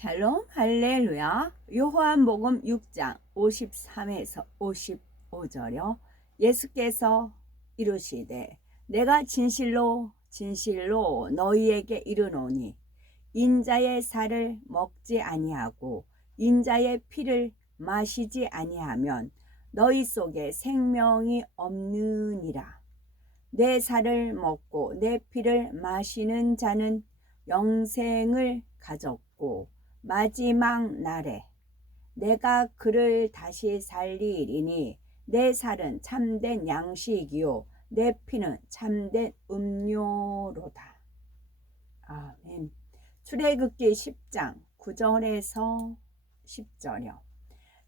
샬롬 할렐루야. 요한복음 6장 53에서 55절요. 예수께서 이르시되 내가 진실로 진실로 너희에게 이르노니 인자의 살을 먹지 아니하고 인자의 피를 마시지 아니하면 너희 속에 생명이 없느니라. 내 살을 먹고 내 피를 마시는 자는 영생을 가졌고 마지막 날에 내가 그를 다시 살리리니 내 살은 참된 양식이요 내 피는 참된 음료로다. 아멘. 출애굽기 10장 9절에서 10절이요.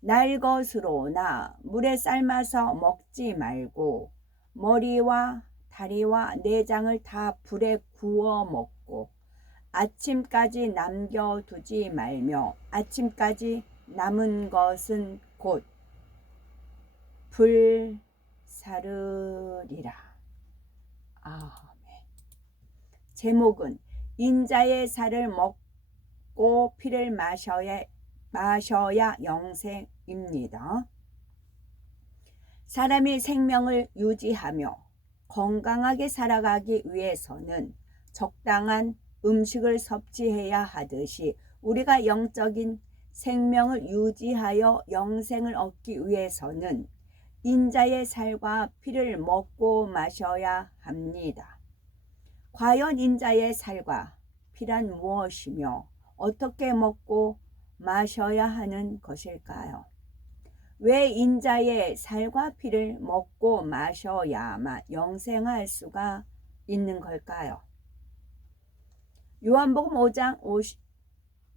날 것으로나 물에 삶아서 먹지 말고 머리와 다리와 내장을 다 불에 구워 먹고 아침까지 남겨두지 말며 아침까지 남은 것은 곧 불사르리라. 아멘. 제목은 인자의 살을 먹고 피를 마셔야 영생입니다. 사람이 생명을 유지하며 건강하게 살아가기 위해서는 적당한 음식을 섭취해야 하듯이 우리가 영적인 생명을 유지하여 영생을 얻기 위해서는 인자의 살과 피를 먹고 마셔야 합니다. 과연 인자의 살과 피란 무엇이며 어떻게 먹고 마셔야 하는 것일까요? 왜 인자의 살과 피를 먹고 마셔야만 영생할 수가 있는 걸까요? 요한복음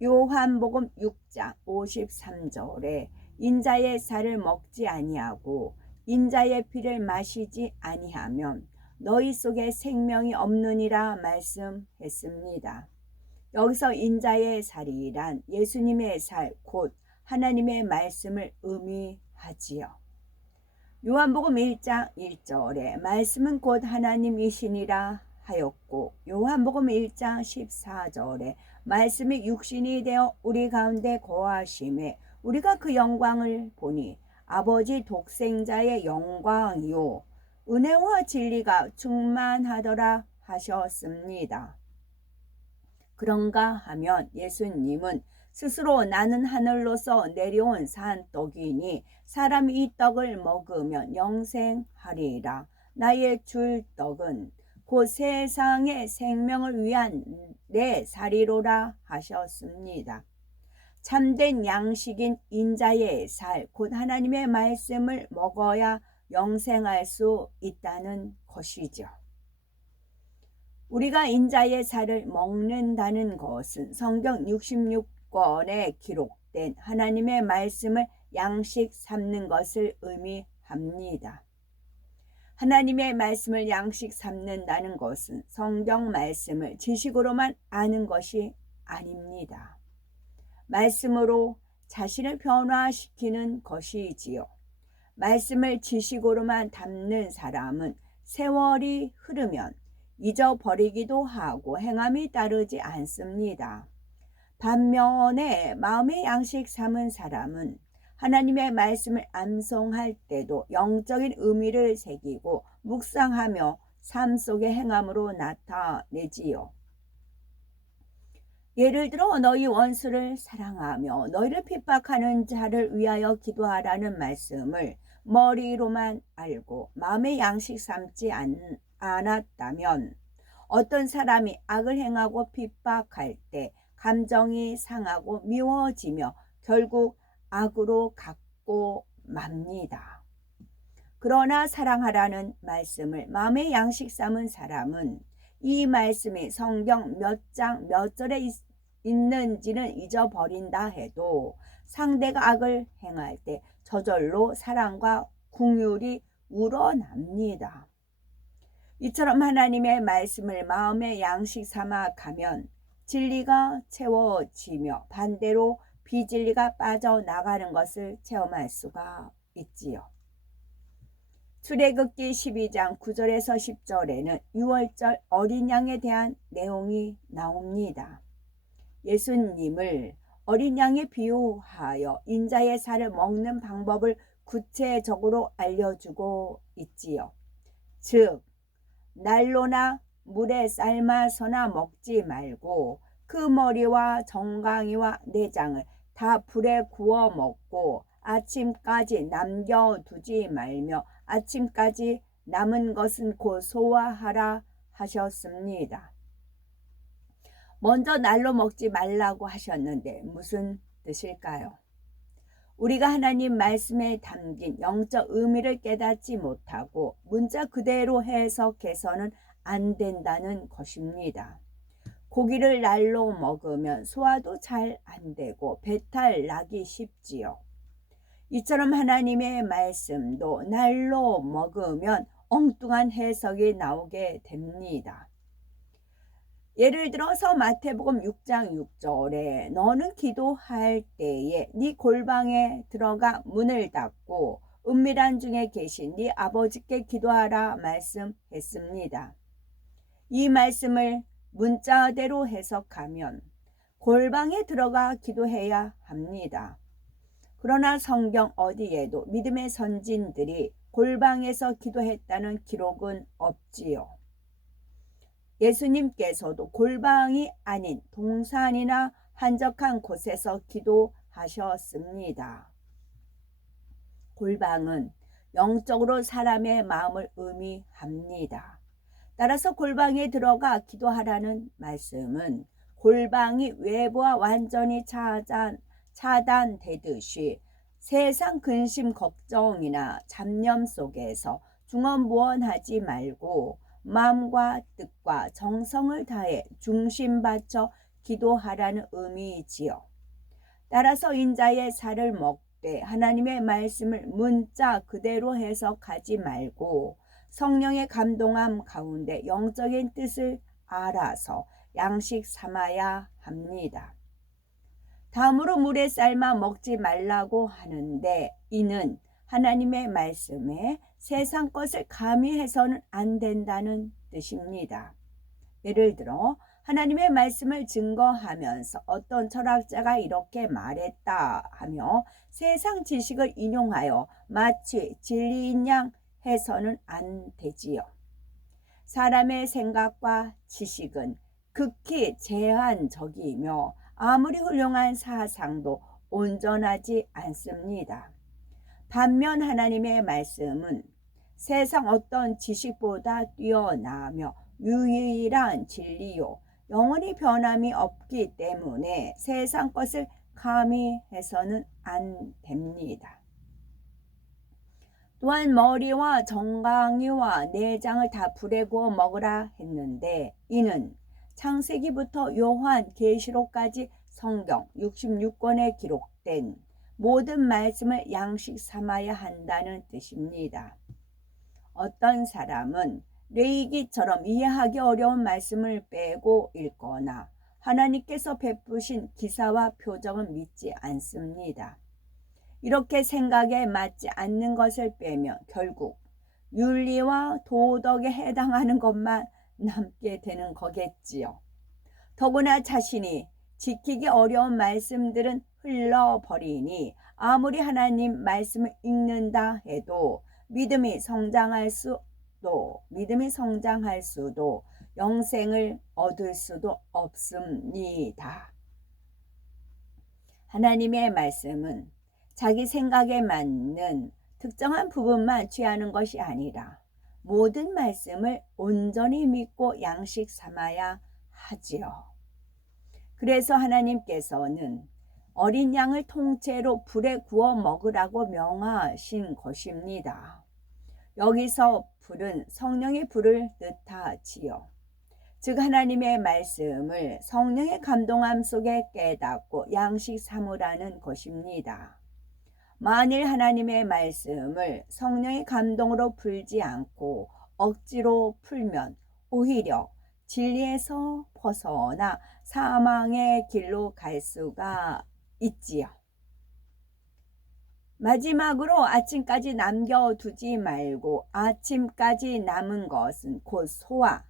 6장 53절에 인자의 살을 먹지 아니하고 인자의 피를 마시지 아니하면 너희 속에 생명이 없느니라 말씀했습니다. 여기서 인자의 살이란 예수님의 살, 곧 하나님의 말씀을 의미하지요. 요한복음 1장 1절에 말씀은 곧 하나님이시니라 하였고 요한복음 1장 14절에 말씀이 육신이 되어 우리 가운데 거하심에 우리가 그 영광을 보니 아버지 독생자의 영광이요 은혜와 진리가 충만하더라 하셨습니다. 그런가 하면 예수님은 스스로 나는 하늘로서 내려온 산떡이니 사람이 이 떡을 먹으면 영생하리라. 나의 줄 떡은 곧 세상의 생명을 위한 내 살이로라 하셨습니다. 참된 양식인 인자의 살, 곧 하나님의 말씀을 먹어야 영생할 수 있다는 것이죠. 우리가 인자의 살을 먹는다는 것은 성경 66권에 기록된 하나님의 말씀을 양식 삼는 것을 의미합니다. 하나님의 말씀을 양식 삼는다는 것은 성경 말씀을 지식으로만 아는 것이 아닙니다. 말씀으로 자신을 변화시키는 것이지요. 말씀을 지식으로만 담는 사람은 세월이 흐르면 잊어버리기도 하고 행함이 따르지 않습니다. 반면에 마음의 양식 삼은 사람은 하나님의 말씀을 암송할 때도 영적인 의미를 새기고 묵상하며 삶 속의 행함으로 나타내지요. 예를 들어 너희 원수를 사랑하며 너희를 핍박하는 자를 위하여 기도하라는 말씀을 머리로만 알고 마음의 양식 삼지 않았다면 어떤 사람이 악을 행하고 핍박할 때 감정이 상하고 미워지며 결국 악으로 갖고 맙니다. 그러나 사랑하라는 말씀을 마음의 양식 삼은 사람은 이 말씀이 성경 몇 장 몇 절에 있는지는 잊어버린다 해도 상대가 악을 행할 때 저절로 사랑과 긍휼이 우러납니다. 이처럼 하나님의 말씀을 마음의 양식 삼아 가면 진리가 채워지며 반대로 비진리가 빠져나가는 것을 체험할 수가 있지요. 출애굽기 12장 9절에서 10절에는 유월절 어린 양에 대한 내용이 나옵니다. 예수님을 어린 양에 비유하여 인자의 살을 먹는 방법을 구체적으로 알려주고 있지요. 즉 난로나 물에 삶아서나 먹지 말고 그 머리와 정강이와 내장을 다 불에 구워 먹고 아침까지 남겨두지 말며 아침까지 남은 것은 곧 소화하라 하셨습니다. 먼저 날로 먹지 말라고 하셨는데 무슨 뜻일까요? 우리가 하나님 말씀에 담긴 영적 의미를 깨닫지 못하고 문자 그대로 해석해서는 안 된다는 것입니다. 고기를 날로 먹으면 소화도 잘 안 되고 배탈 나기 쉽지요. 이처럼 하나님의 말씀도 날로 먹으면 엉뚱한 해석이 나오게 됩니다. 예를 들어서 마태복음 6장 6절에 너는 기도할 때에 네 골방에 들어가 문을 닫고 은밀한 중에 계신 네 아버지께 기도하라 말씀했습니다. 이 말씀을 문자대로 해석하면 골방에 들어가 기도해야 합니다. 그러나 성경 어디에도 믿음의 선진들이 골방에서 기도했다는 기록은 없지요. 예수님께서도 골방이 아닌 동산이나 한적한 곳에서 기도하셨습니다. 골방은 영적으로 사람의 마음을 의미합니다. 따라서 골방에 들어가 기도하라는 말씀은 골방이 외부와 완전히 차단되듯이 세상 근심 걱정이나 잡념 속에서 중언부언하지 말고 마음과 뜻과 정성을 다해 중심 바쳐 기도하라는 의미이지요. 따라서 인자의 살을 먹되 하나님의 말씀을 문자 그대로 해석하지 말고 성령의 감동함 가운데 영적인 뜻을 알아서 양식 삼아야 합니다. 다음으로 물에 삶아 먹지 말라고 하는데 이는 하나님의 말씀에 세상 것을 가미해서는 안 된다는 뜻입니다. 예를 들어 하나님의 말씀을 증거하면서 어떤 철학자가 이렇게 말했다 하며 세상 지식을 인용하여 마치 진리인 양 해서는 안 되지요. 사람의 생각과 지식은 극히 제한적이며 아무리 훌륭한 사상도 온전하지 않습니다. 반면 하나님의 말씀은 세상 어떤 지식보다 뛰어나며 유일한 진리요 영원히 변함이 없기 때문에 세상 것을 가미해서는 안 됩니다. 또한 머리와 정강이와 내장을 다 불에 구워 먹으라 했는데 이는 창세기부터 요한 계시록까지 성경 66권에 기록된 모든 말씀을 양식 삼아야 한다는 뜻입니다. 어떤 사람은 레위기처럼 이해하기 어려운 말씀을 빼고 읽거나 하나님께서 베푸신 기사와 표적은 믿지 않습니다. 이렇게 생각에 맞지 않는 것을 빼면 결국 윤리와 도덕에 해당하는 것만 남게 되는 거겠지요. 더구나 자신이 지키기 어려운 말씀들은 흘러버리니 아무리 하나님 말씀을 읽는다 해도 믿음이 성장할 수도 영생을 얻을 수도 없습니다. 하나님의 말씀은 자기 생각에 맞는 특정한 부분만 취하는 것이 아니라 모든 말씀을 온전히 믿고 양식 삼아야 하지요. 그래서 하나님께서는 어린 양을 통째로 불에 구워 먹으라고 명하신 것입니다. 여기서 불은 성령의 불을 뜻하지요. 즉 하나님의 말씀을 성령의 감동함 속에 깨닫고 양식 삼으라는 것입니다. 만일 하나님의 말씀을 성령의 감동으로 풀지 않고 억지로 풀면 오히려 진리에서 벗어나 사망의 길로 갈 수가 있지요. 마지막으로 아침까지 남겨두지 말고 아침까지 남은 것은 곧 소화,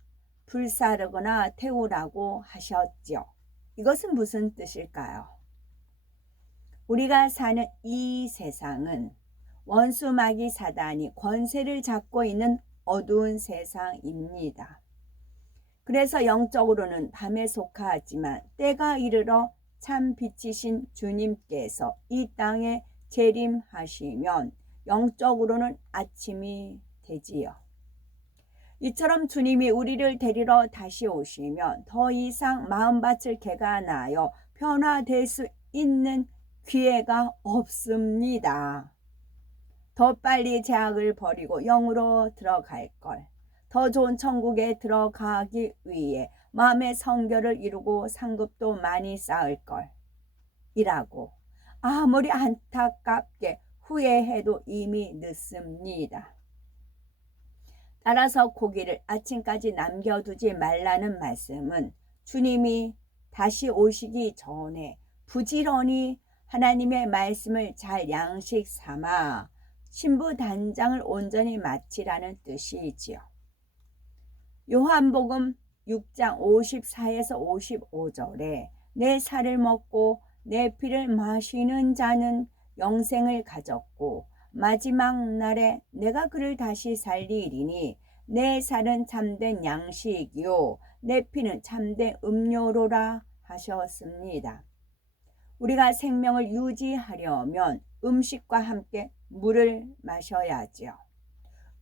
불사르거나 태우라고 하셨죠. 이것은 무슨 뜻일까요? 우리가 사는 이 세상은 원수 마귀 사단이 권세를 잡고 있는 어두운 세상입니다. 그래서 영적으로는 밤에 속하지만 때가 이르러 참 빛이신 주님께서 이 땅에 재림하시면 영적으로는 아침이 되지요. 이처럼 주님이 우리를 데리러 다시 오시면 더 이상 마음밭을 개간하여 변화될 수 있는 기회가 없습니다. 더 빨리 죄악을 버리고 영으로 들어갈 걸, 더 좋은 천국에 들어가기 위해 마음의 성결을 이루고 상급도 많이 쌓을 걸 이라고 아무리 안타깝게 후회해도 이미 늦습니다. 따라서 고기를 아침까지 남겨두지 말라는 말씀은 주님이 다시 오시기 전에 부지런히 하나님의 말씀을 잘 양식 삼아 신부단장을 온전히 마치라는 뜻이지요. 요한복음 6장 54에서 55절에 내 살을 먹고 내 피를 마시는 자는 영생을 가졌고 마지막 날에 내가 그를 다시 살리리니 내 살은 참된 양식이요 내 피는 참된 음료로라 하셨습니다. 우리가 생명을 유지하려면 음식과 함께 물을 마셔야지요.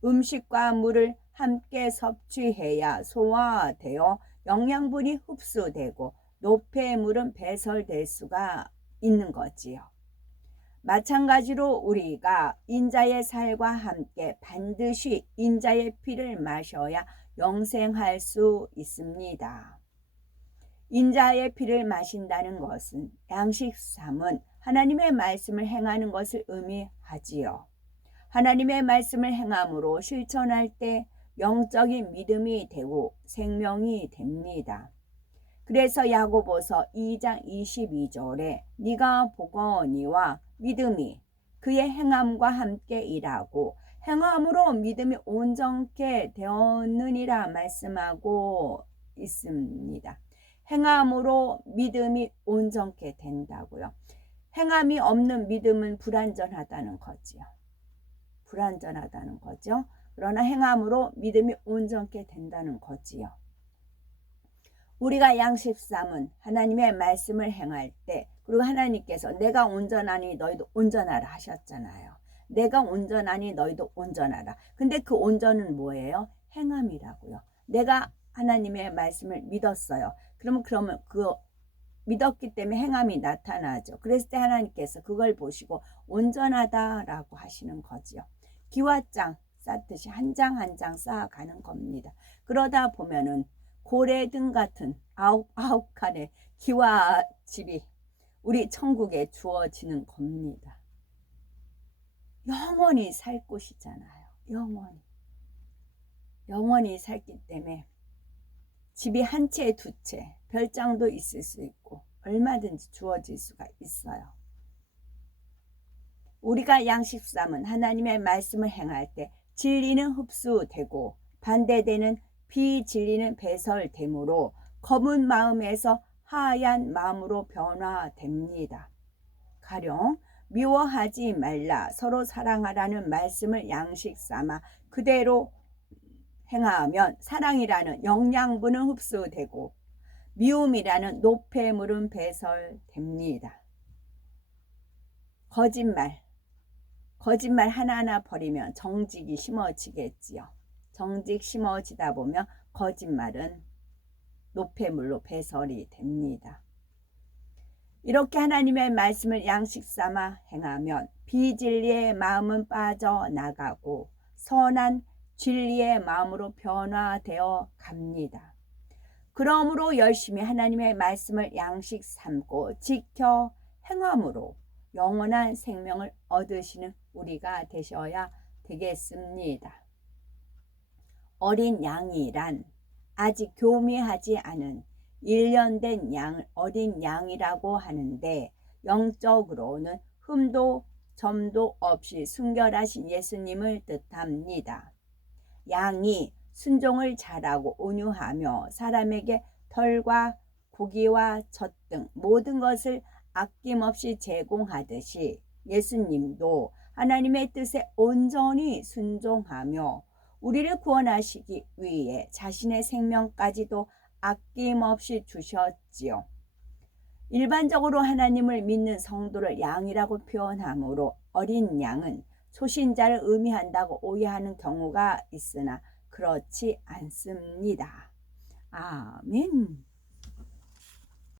음식과 물을 함께 섭취해야 소화되어 영양분이 흡수되고 노폐물은 배설될 수가 있는 거지요. 마찬가지로 우리가 인자의 살과 함께 반드시 인자의 피를 마셔야 영생할 수 있습니다. 인자의 피를 마신다는 것은 양식 삼은 하나님의 말씀을 행하는 것을 의미하지요. 하나님의 말씀을 행함으로 실천할 때 영적인 믿음이 되고 생명이 됩니다. 그래서 야고보서 2장 22절에 네가 보거니와 믿음이 그의 행함과 함께 일하고 행함으로 믿음이 온전케 되었느니라 말씀하고 있습니다. 행함으로 믿음이 온전케 된다고요. 행함이 없는 믿음은 불완전하다는 거지요. 불완전하다는 거죠. 그러나 행함으로 믿음이 온전케 된다는 거지요. 우리가 양식 삼은 하나님의 말씀을 행할 때 그리고 하나님께서 내가 온전하니 너희도 온전하라 하셨잖아요. 내가 온전하니 너희도 온전하라. 근데 그 온전은 뭐예요? 행함이라고요. 내가 하나님의 말씀을 믿었어요. 그러면 그 믿었기 때문에 행함이 나타나죠. 그랬을 때 하나님께서 그걸 보시고 온전하다라고 하시는 거지요. 기와장 쌓듯이 한 장 한 장 쌓아가는 겁니다. 그러다 보면은 고래등 같은 아홉 칸의 기와집이 우리 천국에 주어지는 겁니다. 영원히 살 곳이잖아요. 영원히 살기 때문에 집이 한 채, 두 채, 별장도 있을 수 있고 얼마든지 주어질 수가 있어요. 우리가 양식 삼은 하나님의 말씀을 행할 때 진리는 흡수되고 반대되는 비진리는 배설되므로 검은 마음에서 하얀 마음으로 변화됩니다. 가령 미워하지 말라 서로 사랑하라는 말씀을 양식 삼아 그대로 행하면 사랑이라는 영양분은 흡수되고 미움이라는 노폐물은 배설됩니다. 거짓말 하나하나 버리면 정직이 심어지겠지요. 정직 심어지다 보면 거짓말은 노폐물로 배설이 됩니다. 이렇게 하나님의 말씀을 양식 삼아 행하면 비진리의 마음은 빠져나가고 선한 진리의 마음으로 변화되어 갑니다. 그러므로 열심히 하나님의 말씀을 양식 삼고 지켜 행함으로 영원한 생명을 얻으시는 우리가 되셔야 되겠습니다. 어린 양이란 아직 교미하지 않은 1년 된 어린 양이라고 하는데 영적으로는 흠도 점도 없이 순결하신 예수님을 뜻합니다. 양이 순종을 잘하고 온유하며 사람에게 털과 고기와 젖 등 모든 것을 아낌없이 제공하듯이 예수님도 하나님의 뜻에 온전히 순종하며 우리를 구원하시기 위해 자신의 생명까지도 아낌없이 주셨지요. 일반적으로 하나님을 믿는 성도를 양이라고 표현하므로 어린 양은 초신자를 의미한다고 오해하는 경우가 있으나 그렇지 않습니다. 아멘.